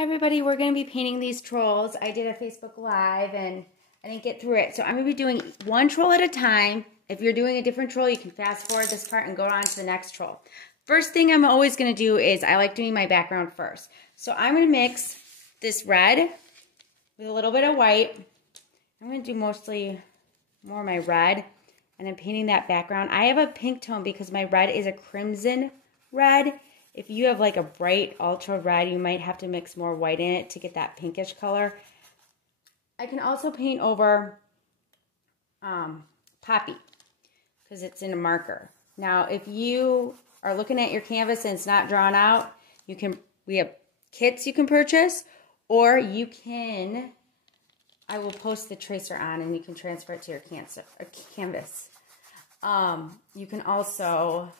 Hi everybody, we're going to be painting these trolls. I did a Facebook Live and I didn't get through it. So I'm going to be doing one troll at a time. If you're doing a different troll, you can fast forward this part and go on to the next troll. First thing I'm always going to do is I like doing my background first. So I'm going to mix this red with a little bit of white. I'm going to do mostly more of my red and I'm painting that background. I have a pink tone because my red is a crimson red. If you have like a bright ultra red, you might have to mix more white in it to get that pinkish color. I can also paint over Poppy because it's in a marker. Now, if you are looking at your canvas and it's not drawn out, we have kits you can purchase, or you can, I will post the tracer on and you can transfer it to your canvas. You can also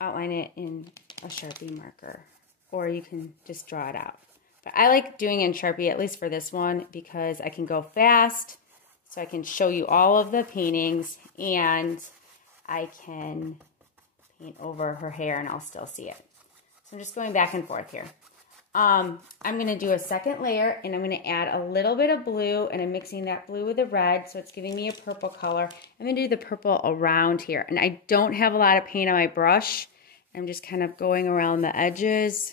outline it in a Sharpie marker, or you can just draw it out. But I like doing it in Sharpie, at least for this one, because I can go fast, so I can show you all of the paintings, and I can paint over her hair and I'll still see it. So I'm just going back and forth here. I'm going to do a second layer, and I'm going to add a little bit of blue, and I'm mixing that blue with the red, so it's giving me a purple color. I'm going to do the purple around here, and I don't have a lot of paint on my brush. I'm just kind of going around the edges.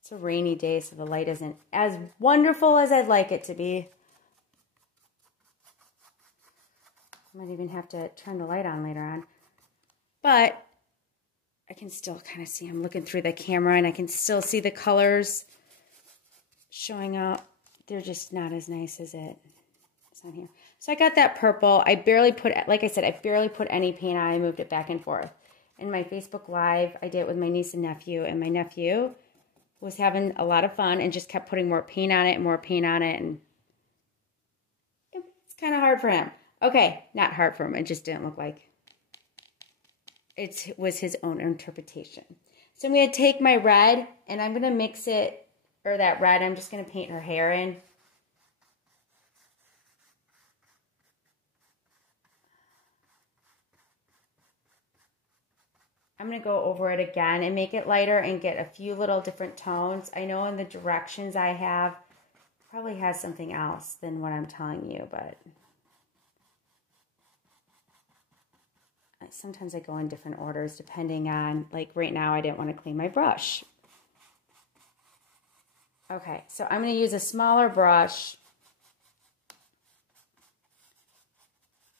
It's a rainy day, so the light isn't as wonderful as I'd like it to be. I might even have to turn the light on later on. But I can still kind of see, I'm looking through the camera and I can still see the colors showing up. They're just not as nice as it's on here. So I got that purple. I barely put, like I said, I barely put any paint on. I moved it back and forth. In my Facebook Live, I did it with my niece and nephew, and my nephew was having a lot of fun and just kept putting more paint on it and more paint on it, and it's kind of hard for him. Okay, not hard for him. It just didn't look like it was his own interpretation. So I'm going to take my red and I'm going to mix it, or that red, I'm just going to paint her hair in. I'm going to go over it again and make it lighter and get a few little different tones. I know in the directions I have, probably has something else than what I'm telling you, but sometimes I go in different orders depending on, like right now I didn't want to clean my brush. Okay, so I'm going to use a smaller brush,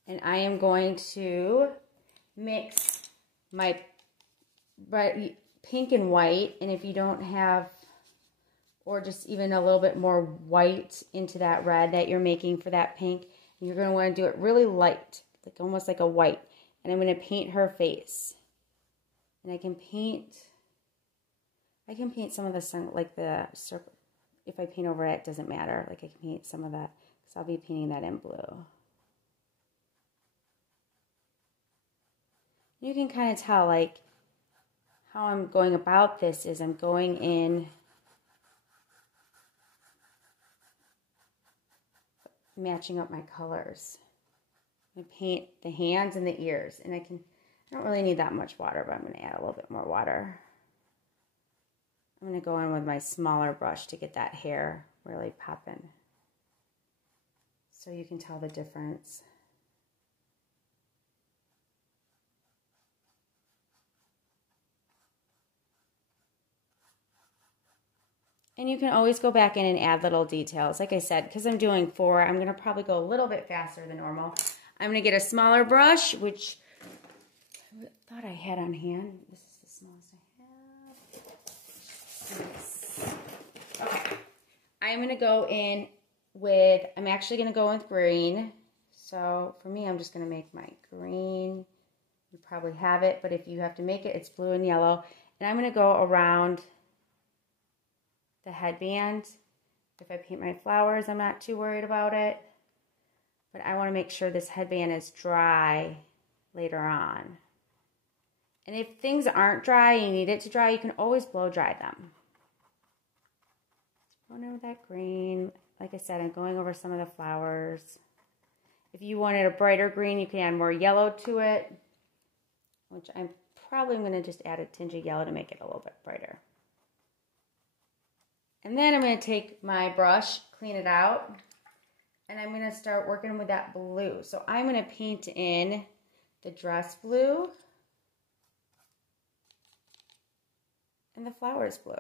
and I am going to mix my pink and white, and if you don't have, or just even a little bit more white into that red that you're making for that pink, you're going to want to do it really light, like almost like a white. And I'm going to paint her face. And I can paint some of the sun, like the circle. If I paint over it, it doesn't matter. Like I can paint some of that, because I'll be painting that in blue. You can kind of tell, like, how I'm going about this is I'm going in matching up my colors. I paint the hands and the ears, and I don't really need that much water, but I'm going to add a little bit more water. I'm going to go in with my smaller brush to get that hair really popping, so you can tell the difference. And you can always go back in and add little details. Like I said, because I'm doing 4, I'm going to probably go a little bit faster than normal. I'm going to get a smaller brush, which I thought I had on hand. This is the smallest I have. Okay. I'm going to go in with, I'm actually going to go with green. So for me, I'm just going to make my green. You probably have it, but if you have to make it, it's blue and yellow. And I'm going to go around the headband. If I paint my flowers, I'm not too worried about it. But I want to make sure this headband is dry later on. And if things aren't dry, you need it to dry, you can always blow dry them. Going in with that green. Like I said, I'm going over some of the flowers. If you wanted a brighter green, you can add more yellow to it. which I'm probably going to just add a tinge of yellow to make it a little bit brighter. And then I'm going to take my brush, clean it out, and I'm going to start working with that blue. So I'm going to paint in the dress blue and the flowers blue.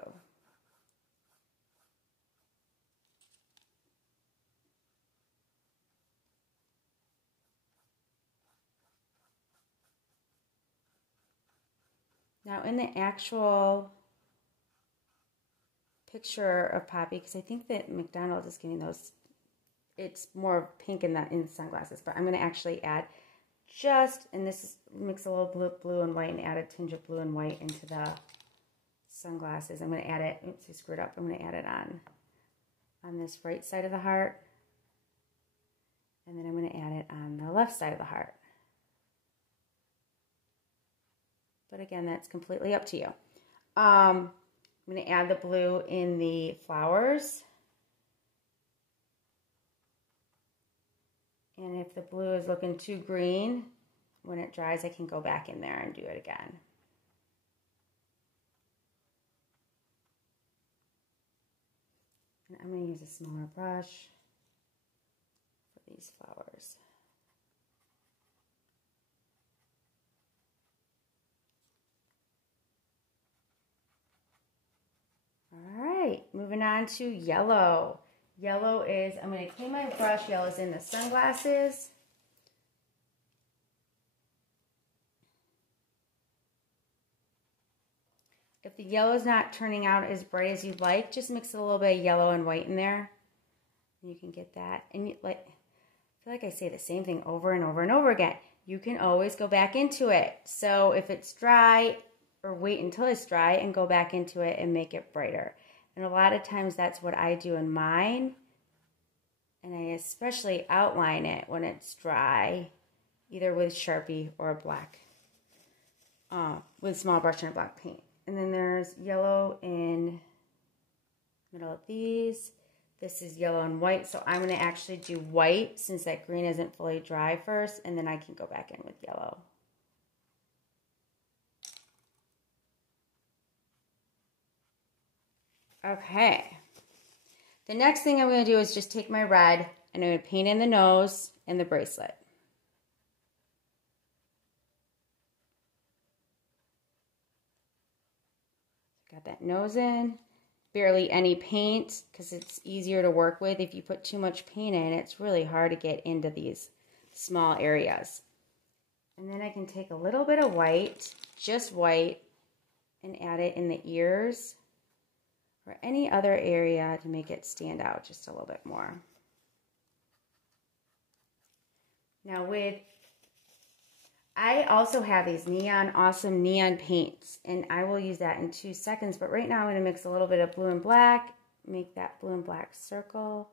Now in the actual picture of Poppy, because I think that McDonald's is getting those, it's more pink in the sunglasses, but I'm going to actually add just, and this is, mix a little blue and white and add a tinge of blue and white into the sunglasses. I'm going to add it, oops, I screwed up. I'm going to add it on this right side of the heart, and then I'm going to add it on the left side of the heart. But again, that's completely up to you. I'm going to add the blue in the flowers. And if the blue is looking too green, when it dries, I can go back in there and do it again. And I'm going to use a smaller brush for these flowers. All right, moving on to yellow. Yellow is, I'm going to clean my brush. Yellow's in the sunglasses. If the yellow is not turning out as bright as you'd like, just mix a little bit of yellow and white in there. You can get that. And I feel like I say the same thing over and over and over again. You can always go back into it. So if it's dry, or wait until it's dry and go back into it and make it brighter. And a lot of times that's what I do in mine. And I especially outline it when it's dry, either with Sharpie or black, with small brush and a black paint. And then there's yellow in the middle of these. This is yellow and white, so I'm going to actually do white since that green isn't fully dry first, and then I can go back in with yellow. Okay. The next thing I'm going to do is just take my red and I'm going to paint in the nose and the bracelet. Got that nose in. Barely any paint because it's easier to work with. If you put too much paint in, it's really hard to get into these small areas. And then I can take a little bit of white, just white, and add it in the ears or any other area to make it stand out just a little bit more. Now I also have these awesome neon paints, and I will use that in 2 seconds, but right now I'm going to mix a little bit of blue and black, make that blue and black circle.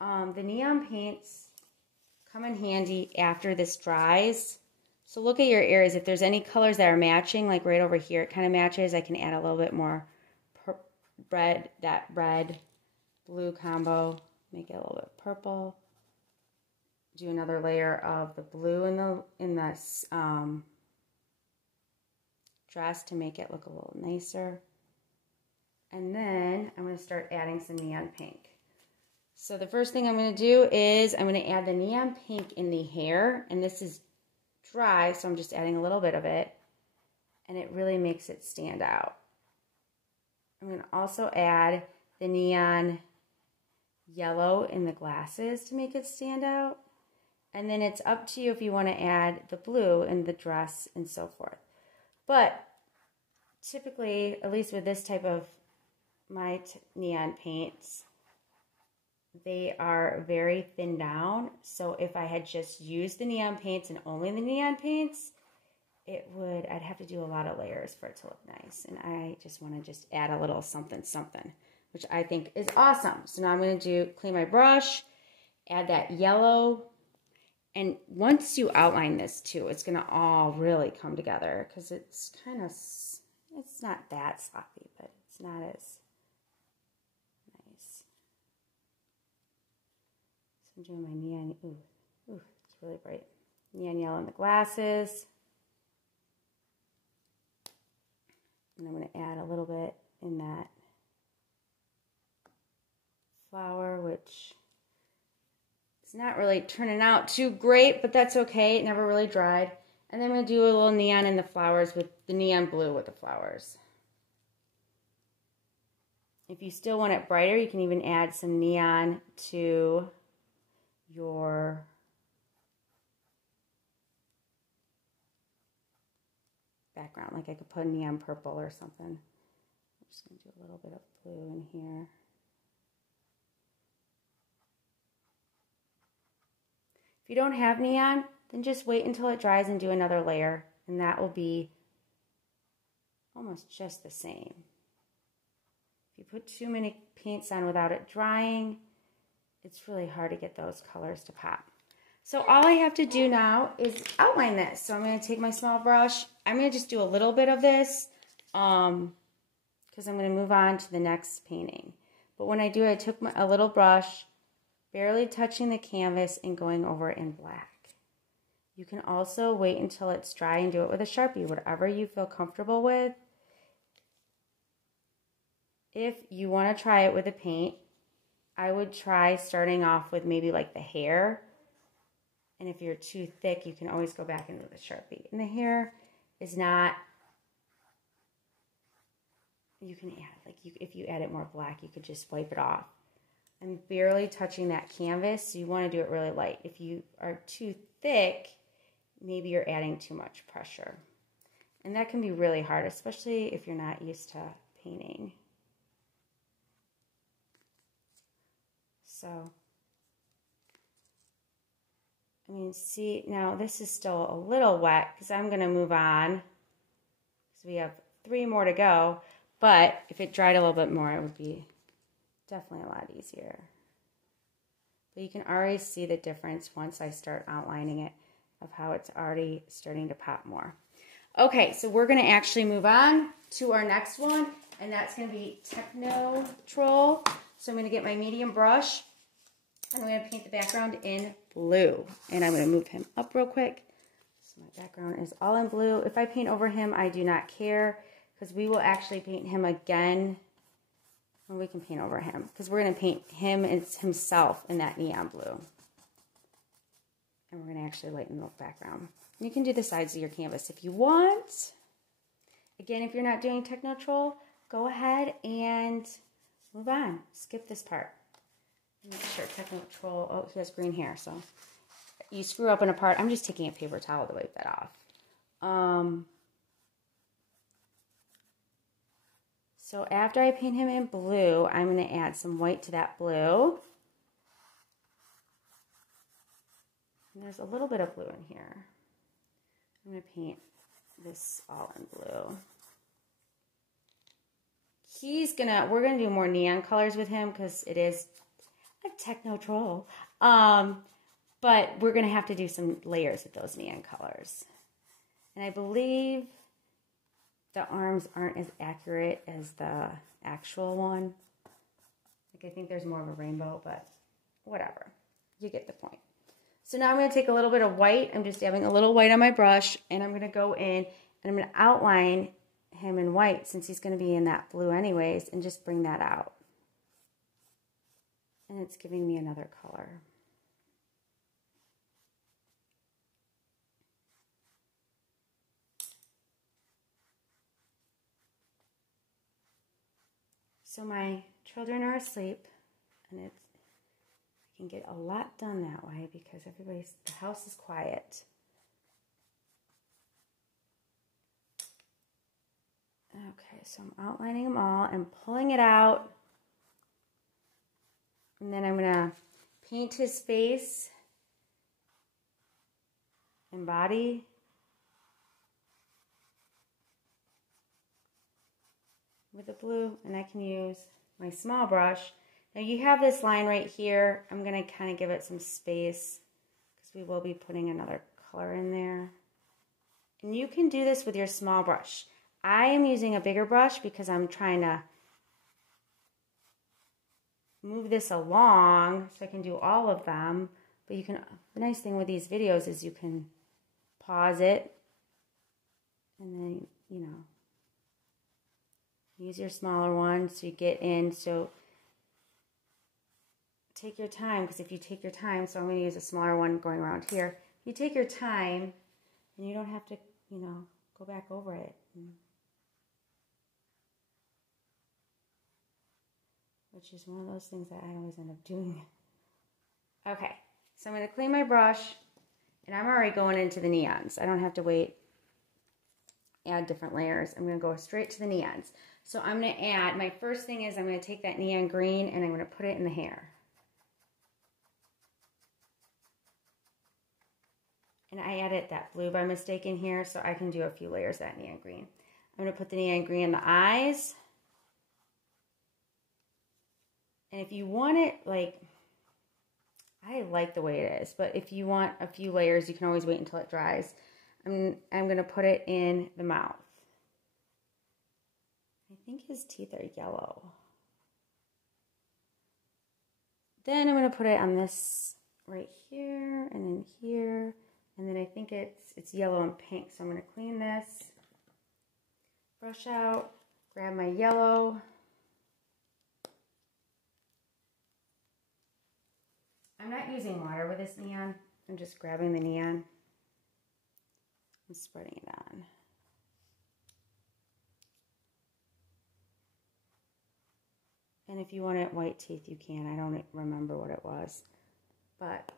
The neon paints come in handy after this dries. So look at your areas. If there's any colors that are matching, like right over here, it kind of matches, I can add a little bit more red, that red-blue combo, make it a little bit purple. Do another layer of the blue in this dress to make it look a little nicer. And then I'm going to start adding some neon pink. So the first thing I'm going to do is I'm going to add the neon pink in the hair. And this is dry, so I'm just adding a little bit of it. And it really makes it stand out. I'm going to also add the neon yellow in the glasses to make it stand out. And then it's up to you if you want to add the blue in the dress and so forth. But typically, at least with this type of my neon paints, they are very thin down. So if I had just used the neon paints and only the neon paints, I'd have to do a lot of layers for it to look nice. And I just want to add a little something, which I think is awesome. So now I'm going to clean my brush, add that yellow. And once you outline this too, it's going to all really come together because it's not that sloppy, but it's not as nice. So I'm doing my neon, ooh, it's really bright. Neon yellow in the glasses. And I'm going to add a little bit in that flower, which is not really turning out too great, but that's okay. It never really dried. And then I'm going to do a little neon in the flowers with the neon blue with the flowers. If you still want it brighter, you can even add some neon to your background. Like I could put neon purple or something. I'm just going to do a little bit of blue in here. If you don't have neon, then just wait until it dries and do another layer, and that will be almost just the same. If you put too many paints on without it drying, it's really hard to get those colors to pop. So all I have to do now is outline this. So I'm going to take my small brush. I'm going to just do a little bit of this because I'm going to move on to the next painting. But when I do it, I took a little brush, barely touching the canvas and going over it in black. You can also wait until it's dry and do it with a Sharpie, whatever you feel comfortable with. If you want to try it with a paint, I would try starting off with maybe like the hair. And if you're too thick, you can always go back into the Sharpie. And the hair is not, you can add, like if you add it more black, you could just wipe it off. I'm barely touching that canvas, so you want to do it really light. If you are too thick, maybe you're adding too much pressure. And that can be really hard, especially if you're not used to painting. So, I mean, see, now this is still a little wet because I'm going to move on. So we have 3 more to go. But if it dried a little bit more, it would be definitely a lot easier. But you can already see the difference once I start outlining it of how it's already starting to pop more. Okay, so we're going to actually move on to our next one, and that's going to be Techno Troll. So I'm going to get my medium brush. I'm going to paint the background in blue. And I'm going to move him up real quick. So my background is all in blue. If I paint over him, I do not care, because we will actually paint him again when we can paint over him. Because we're going to paint him and himself in that neon blue. And we're going to actually lighten the background. You can do the sides of your canvas if you want. Again, if you're not doing Techno Troll, go ahead and move on. Skip this part. Make sure Techno Troll, oh, he has green hair, so you screw up in a part. I'm just taking a paper towel to wipe that off. So after I paint him in blue, I'm going to add some white to that blue. And there's a little bit of blue in here. I'm going to paint this all in blue. We're going to do more neon colors with him because it is a Techno Troll. But we're going to have to do some layers with those neon colors. And I believe the arms aren't as accurate as the actual one. Like, I think there's more of a rainbow, but whatever. You get the point. So now I'm going to take a little bit of white. I'm just dabbing a little white on my brush, and I'm going to go in and I'm going to outline him in white since he's going to be in that blue anyways, and just bring that out. And it's giving me another color. So my children are asleep, and I can get a lot done that way because the house is quiet. Okay, so I'm outlining them all and pulling it out. And then I'm going to paint his face and body. With the blue, and I can use my small brush. Now you have this line right here. I'm going to kind of give it some space because we will be putting another color in there. And you can do this with your small brush. I am using a bigger brush because I'm trying to move this along so I can do all of them. But you can, the nice thing with these videos is you can pause it and then, you know, Use your smaller one so you get in. So take your time, because if you take your time, so I'm going to use a smaller one going around here. You take your time and you don't have to, you know, go back over it. Which is one of those things that I always end up doing. Okay, so I'm going to clean my brush, and I'm already going into the neons. I don't have to wait, add different layers. I'm going to go straight to the neons. So I'm going to add, my first thing is I'm going to take that neon green and I'm going to put it in the hair. And I added that blue by mistake in here, so I can do a few layers of that neon green. I'm going to put the neon green in the eyes. And if you want it, like, I like the way it is, but if you want a few layers, you can always wait until it dries. I'm going to put it in the mouth. I think his teeth are yellow. Then I'm going to put it on this right here and then here. And then I think it's yellow and pink. So I'm going to clean this, brush out, grab my yellow. I'm not using water with this neon. I'm just grabbing the neon and spreading it on. And if you wanted white teeth, you can. I don't remember what it was. But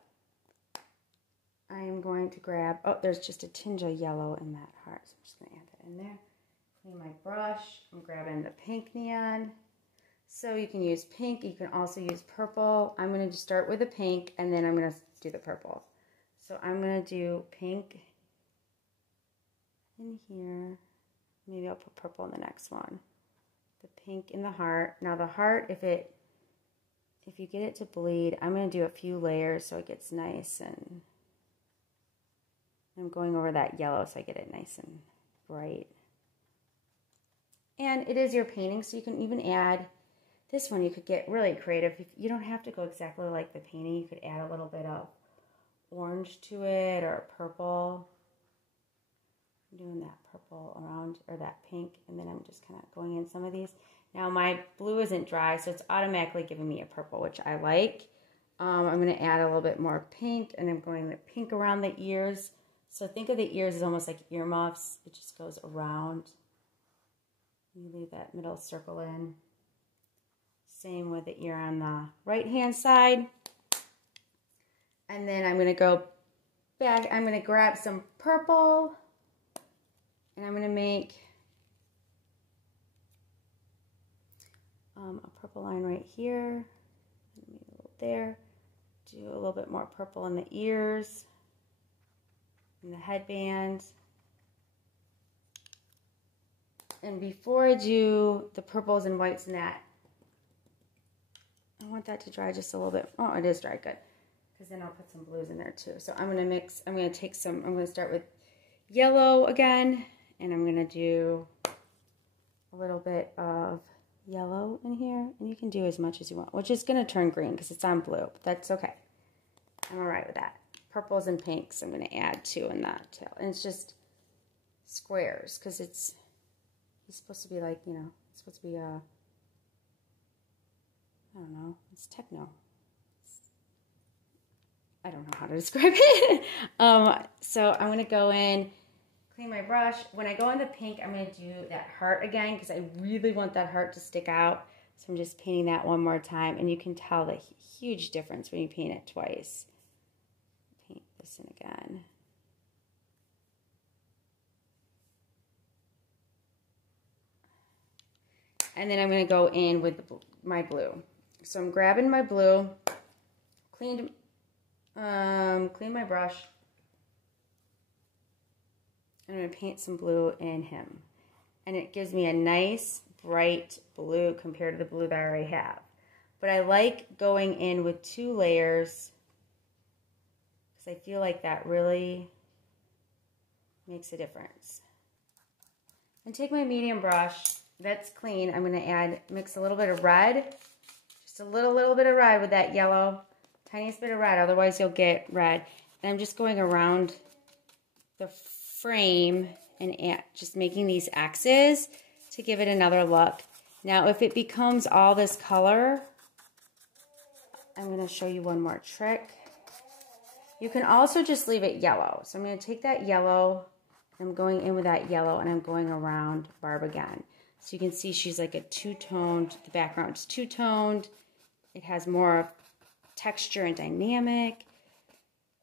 I am going to grab, oh, there's just a tinge of yellow in that heart. So I'm just going to add that in there. Clean my brush. I'm grabbing the pink neon. So you can use pink. You can also use purple. I'm going to start with the pink, and then I'm going to do the purple. So I'm going to do pink in here. Maybe I'll put purple in the next one. The pink in the heart. Now the heart, if you get it to bleed, I'm going to do a few layers so it gets nice, and I'm going over that yellow so I get it nice and bright. And it is your painting, so you can even add this one. You could get really creative. You don't have to go exactly like the painting. You could add a little bit of orange to it or purple. I'm doing that purple around, or that pink, and then I'm just kind of going in some of these. Now my blue isn't dry, so it's automatically giving me a purple, which I like. I'm going to add a little bit more pink, and I'm going the pink around the ears. So think of the ears as almost like earmuffs. It just goes around. You leave that middle circle in. Same with the ear on the right-hand side. And then I'm going to go back. I'm going to grab some purple. And I'm going to make a purple line right here. Maybe a little there. Do a little bit more purple in the ears. And the headband. And before I do the purples and whites and that, I want that to dry just a little bit. Oh, it is dry, good. Because then I'll put some blues in there too. So I'm going to mix, I'm going to take some, I'm going to start with yellow again. And I'm going to do a little bit of yellow in here. And you can do as much as you want, which is going to turn green because it's on blue. But that's okay. I'm all right with that. Purples and pinks I'm going to add too in that tail. And it's just squares because it's supposed to be like, you know, it's supposed to be I don't know, it's techno. I don't know how to describe it. So I'm going to go in, clean my brush. When I go in the pink, I'm going to do that heart again because I really want that heart to stick out. So I'm just painting that one more time. And you can tell the huge difference when you paint it twice. Paint this in again. And then I'm going to go in with my blue. So I'm grabbing my blue, clean my brush. I'm going to paint some blue in him. And it gives me a nice, bright blue compared to the blue that I already have. But I like going in with 2 layers because I feel like that really makes a difference. And take my medium brush. That's clean. I'm going to mix a little bit of red. Just a little bit of red with that yellow. Tiniest bit of red, otherwise you'll get red. And I'm just going around the frame and just making these X's to give it another look. Now, if it becomes all this color, I'm going to show you one more trick. You can also just leave it yellow. So I'm going to take that yellow, I'm going in with that yellow, and I'm going around Barb again. So you can see she's like a two-toned, the background is two-toned. It has more texture and dynamic,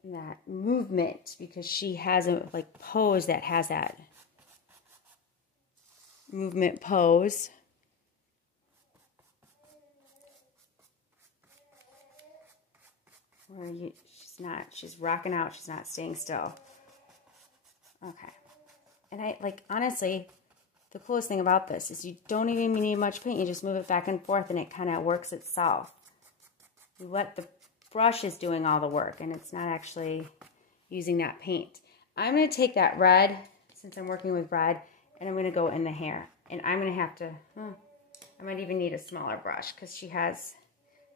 and that movement, because she has a like pose that has that movement pose. Where she's rocking out, she's not staying still. Okay. And I, like, honestly, the coolest thing about this is you don't even need much paint. You just move it back and forth and it kind of works itself. You let the brush is doing all the work and it's not actually using that paint. I'm going to take that red, since I'm working with red, and I'm going to go in the hair. And I'm going to have to, I might even need a smaller brush because she has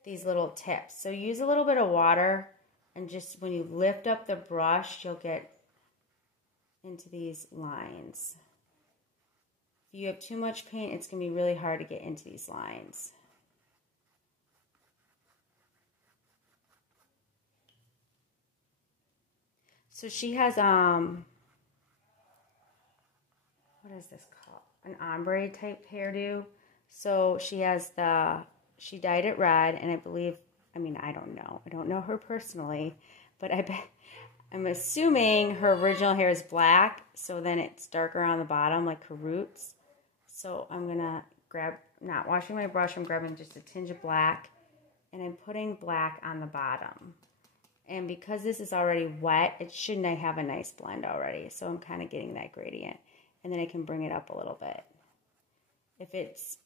these little tips. So use a little bit of water, and just when you lift up the brush, you'll get into these lines. If you have too much paint, it's going to be really hard to get into these lines. So she has, what is this called? An ombre type hairdo. So she has she dyed it red, and I believe, I mean, I don't know. I don't know her personally, but I'm assuming her original hair is black, so then it's darker on the bottom, like her roots. So I'm going to grab, not washing my brush, I'm grabbing just a tinge of black, and I'm putting black on the bottom. And because this is already wet, it shouldn't have a nice blend already. So I'm kind of getting that gradient. And then I can bring it up a little bit. If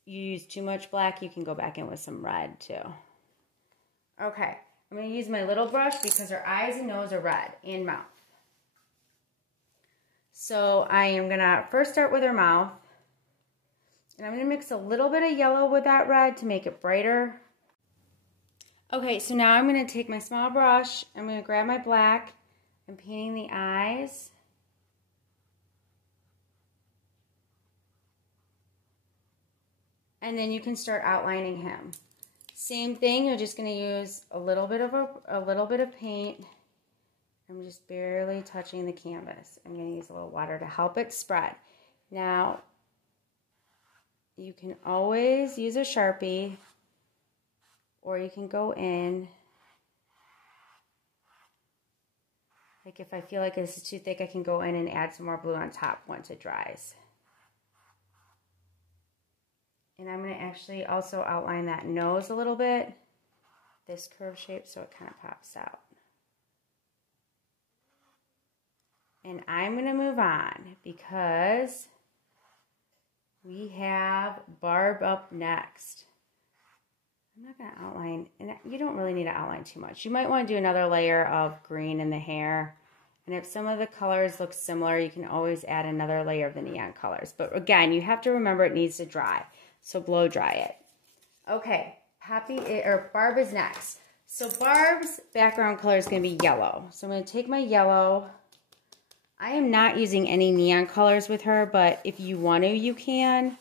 you use too much black, you can go back in with some red too. Okay, I'm going to use my little brush because her eyes and nose are red, and mouth. So I am going to first start with her mouth. And I'm going to mix a little bit of yellow with that red to make it brighter. Okay, so now I'm going to take my small brush. I'm going to grab my black. I'm painting the eyes. And then you can start outlining him. Same thing, you're just going to use a little bit of paint. I'm just barely touching the canvas. I'm going to use a little water to help it spread. Now, you can always use a Sharpie, or you can go in. Like if I feel like this is too thick, I can go in and add some more blue on top once it dries. And I'm going to actually also outline that nose a little bit, this curve shape, so it kind of pops out. And I'm going to move on because we have Barb up next. I'm not going to outline, and you don't really need to outline too much. You might want to do another layer of green in the hair. And if some of the colors look similar, you can always add another layer of the neon colors. But again, you have to remember it needs to dry. So blow dry it. Okay, Barb is next. So Barb's background color is going to be yellow. So I'm going to take my yellow. I am not using any neon colors with her, but if you want to, you can.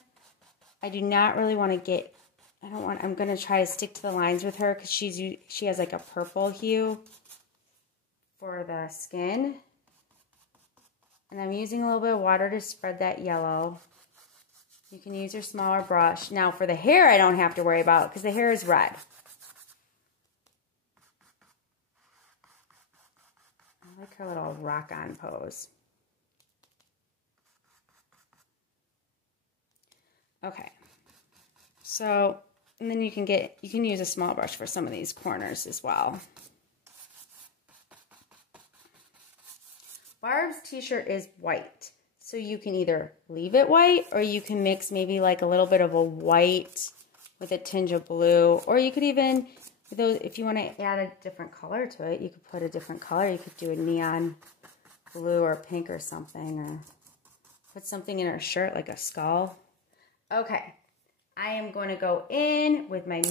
I do not really want to get, I'm going to try to stick to the lines with her because she has like a purple hue for the skin. And I'm using a little bit of water to spread that yellow. You can use your smaller brush. Now for the hair, I don't have to worry about because the hair is red. I like her little rock-on pose. Okay. So, and then you can use a small brush for some of these corners as well. Barb's t-shirt is white. So you can either leave it white, or you can mix maybe like a little bit of a white with a tinge of blue. Or you could even, if you want to add a different color to it, you could put a different color. You could do a neon blue or pink or something, or put something in her shirt like a skull. Okay, I am going to go in with my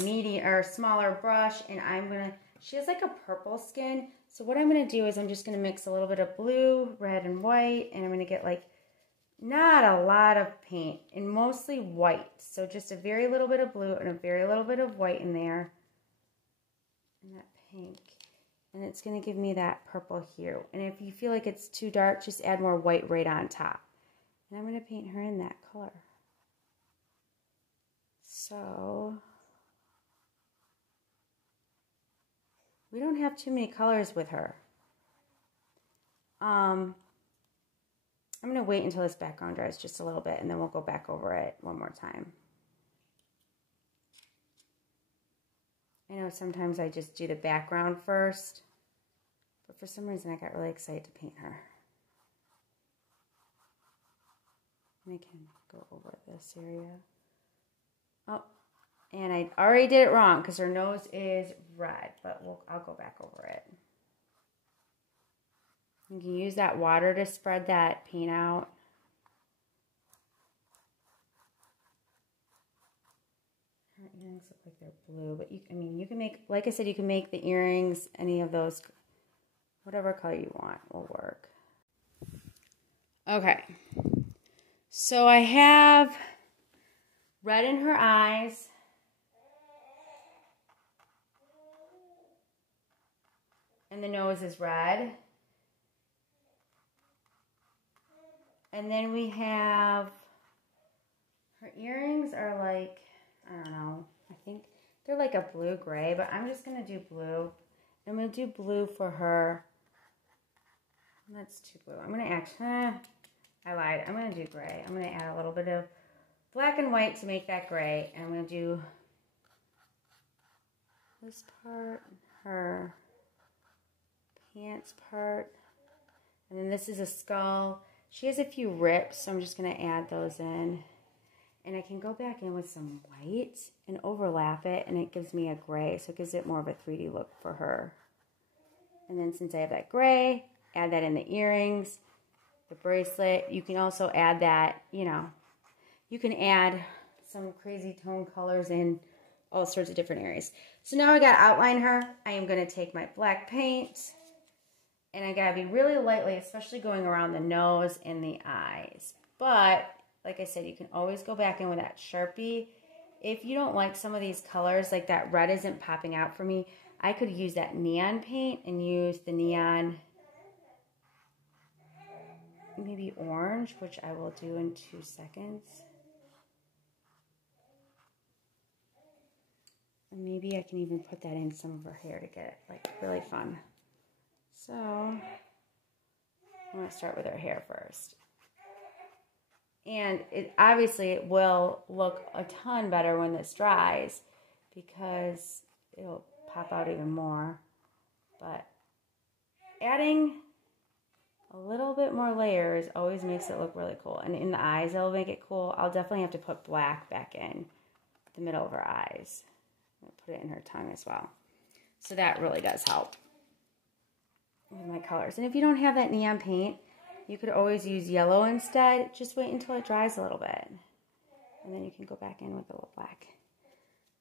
smaller brush, and she has like a purple skin. So what I'm going to do is I'm just going to mix a little bit of blue, red, and white, and I'm going to get like not a lot of paint, and mostly white. So just a very little bit of blue and a very little bit of white in there. And that pink. And it's going to give me that purple hue. And if you feel like it's too dark, just add more white right on top. And I'm going to paint her in that color. So we don't have too many colors with her. I'm going to wait until this background dries just a little bit, and then we'll go back over it one more time. I know sometimes I just do the background first, but for some reason I got really excited to paint her. And I can go over this area. Oh, and I already did it wrong because her nose is red, but I'll go back over it. You can use that water to spread that paint out. Her earrings look like they're blue, but you can make, like I said, you can make the earrings, any of those, whatever color you want will work. Okay, so I have red in her eyes. And the nose is red. And then we have, her earrings are like, I don't know, I think they're like a blue-gray, but I'm just going to do blue. I'm going to do blue for her. That's too blue. I'm going to actually, I lied. I'm going to do gray. I'm going to add a little bit of black and white to make that gray. And I'm going to do this part, her pants part. And then this is a skull. She has a few rips, so I'm just going to add those in. And I can go back in with some white and overlap it, and it gives me a gray, so it gives it more of a 3D look for her. And then since I have that gray, add that in the earrings, the bracelet. You can also add that, you know, you can add some crazy tone colors in all sorts of different areas. So now I got to outline her. I am going to take my black paint, and I got to be really lightly, especially going around the nose and the eyes. But like I said, you can always go back in with that Sharpie. If you don't like some of these colors, like that red isn't popping out for me, I could use that neon paint and use the neon, maybe orange, which I will do in 2 seconds. And maybe I can even put that in some of her hair to get it like really fun. So I'm going to start with her hair first. And obviously it will look a ton better when this dries because it'll pop out even more. But adding a little bit more layers always makes it look really cool. And in the eyes, it'll make it cool. I'll definitely have to put black back in the middle of her eyes. I'll put it in her tongue as well. So that really does help with my colors. And if you don't have that neon paint, you could always use yellow instead. Just wait until it dries a little bit. And then you can go back in with a little black.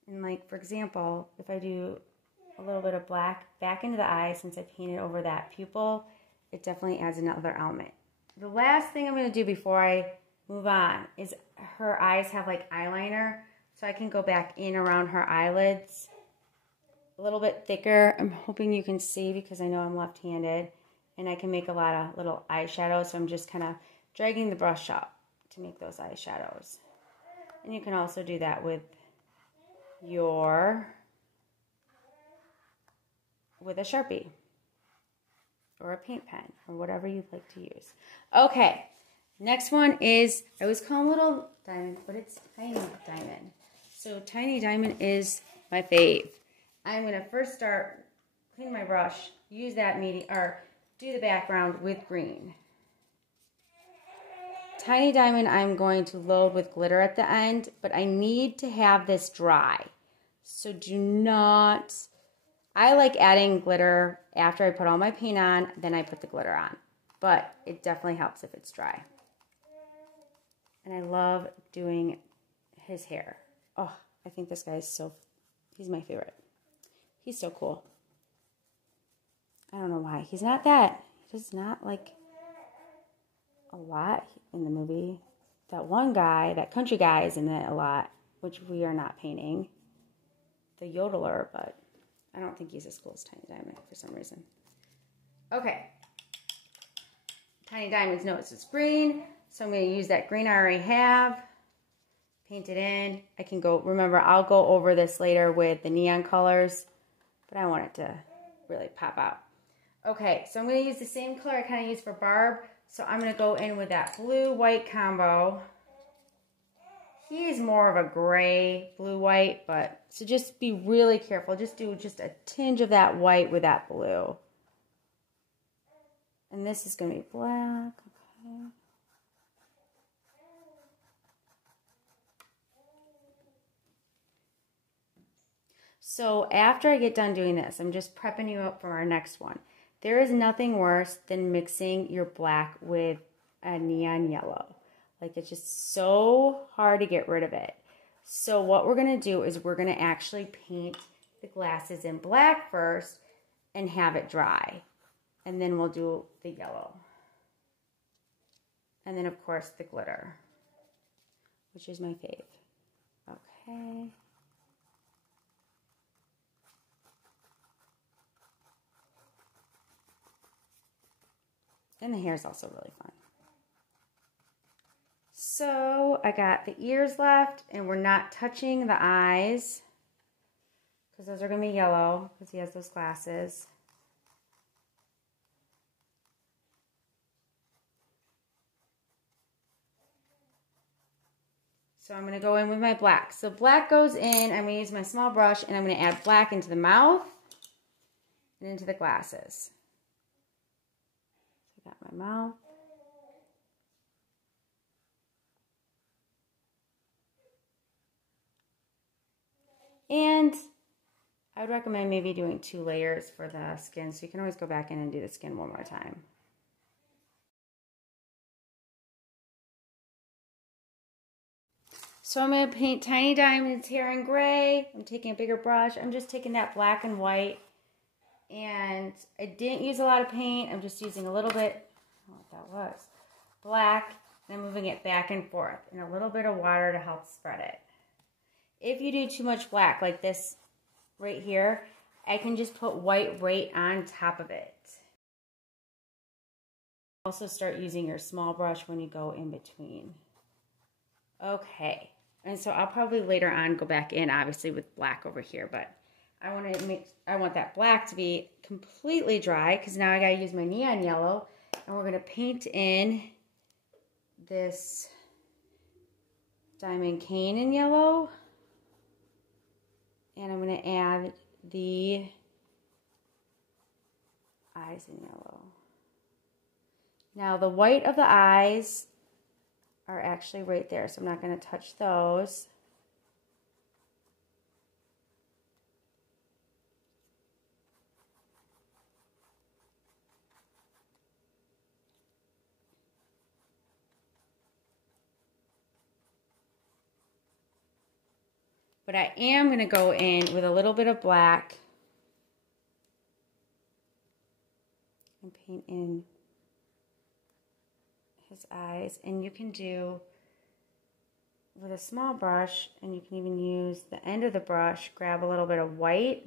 And like, for example, if I do a little bit of black back into the eye, since I painted over that pupil, it definitely adds another element. The last thing I'm going to do before I move on is her eyes have like eyeliner. So I can go back in around her eyelids a little bit thicker. I'm hoping you can see because I know I'm left-handed. And I can make a lot of little eyeshadows, so I'm just kind of dragging the brush up to make those eyeshadows. And you can also do that with a Sharpie or a paint pen or whatever you'd like to use. Okay, next one is, I always call them little diamond, but it's tiny diamond. So tiny diamond is my fave. I'm going to first start, clean my brush, use that medium, or do the background with green. Tiny diamond I'm going to load with glitter at the end, but I need to have this dry. So do not, I like adding glitter after I put all my paint on, then I put the glitter on. But it definitely helps if it's dry. And I love doing his hair. Oh, I think this guy is he's my favorite. He's so cool. I don't know why. He's not that. He does not like a a lot in the movie. That one guy, that country guy, is in it a lot, which we are not painting. The yodeler, but I don't think he's as cool as Tiny Diamond for some reason. Okay. Tiny Diamond's nose is green, so I'm going to use that green I already have. Paint it in. I can go, remember, I'll go over this later with the neon colors, but I want it to really pop out. Okay, so I'm going to use the same color I kind of used for Barb. So I'm going to go in with that blue-white combo. He's more of a gray, blue-white, but so just be really careful. Just do just a tinge of that white with that blue. And this is going to be black. Okay. So after I get done doing this, I'm just prepping you up for our next one. There is nothing worse than mixing your black with a neon yellow. Like, it's just so hard to get rid of it. So what we're going to do is we're going to actually paint the glasses in black first and have it dry. And then we'll do the yellow. And then, of course, the glitter, which is my fave. Okay. And the hair is also really fun. So I got the ears left, and we're not touching the eyes because those are going to be yellow because he has those glasses. So I'm going to go in with my black. So black goes in. I'm going to use my small brush, and I'm going to add black into the mouth and into the glasses. So I got my mouth. And I would recommend maybe doing 2 layers for the skin, so you can always go back in and do the skin one more time. So I'm going to paint Tiny Diamond's hair in gray. I'm taking a bigger brush. I'm just taking that black and white. And I didn't use a lot of paint. I'm just using a little bit, I don't know what that was, black. And I'm moving it back and forth. And a little bit of water to help spread it. If you do too much black, like this right here, I can just put white right on top of it. Also start using your small brush when you go in between. Okay, and so I'll probably later on go back in, obviously, with black over here, but I want that black to be completely dry because now I gotta use my neon yellow, and we're gonna paint in this diamond cane in yellow. And I'm going to add the eyes in yellow. Now the white of the eyes are actually right there, so I'm not going to touch those. But I am going to go in with a little bit of black and paint in his eyes. And you can do with a small brush, and you can even use the end of the brush, grab a little bit of white.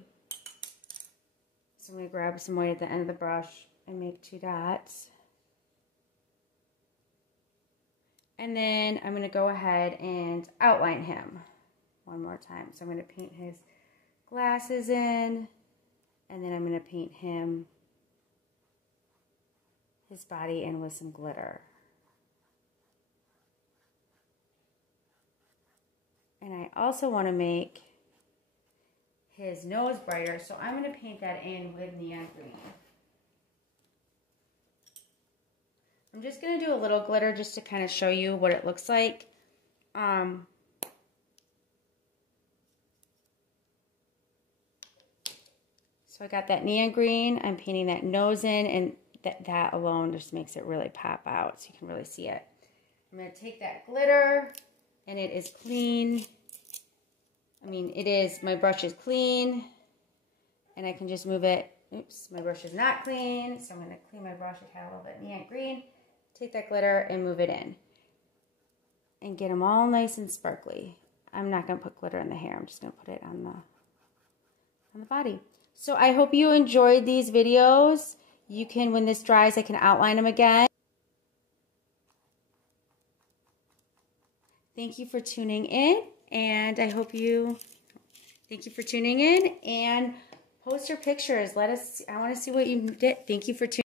So I'm going to grab some white at the end of the brush and make 2 dots. And then I'm going to go ahead and outline him one more time. So I'm going to paint his glasses in, and then I'm going to paint him, his body in with some glitter. And I also want to make his nose brighter, so I'm going to paint that in with neon green. I'm just going to do a little glitter just to kind of show you what it looks like. So I got that neon green. I'm painting that nose in, and that alone just makes it really pop out so you can really see it. I'm going to take that glitter, and it is clean. I mean, it is, my brush is clean, and I can just move it. Oops, my brush is not clean, so I'm going to clean my brush. I had a little bit of neon green. take that glitter and move it in. And get them all nice and sparkly. I'm not going to put glitter in the hair. I'm just going to put it on the body. So I hope you enjoyed these videos. You can, when this dries, I can outline them again. Thank you for tuning in, and thank you for tuning in, and post your pictures. I want to see what you did. Thank you for tuning in.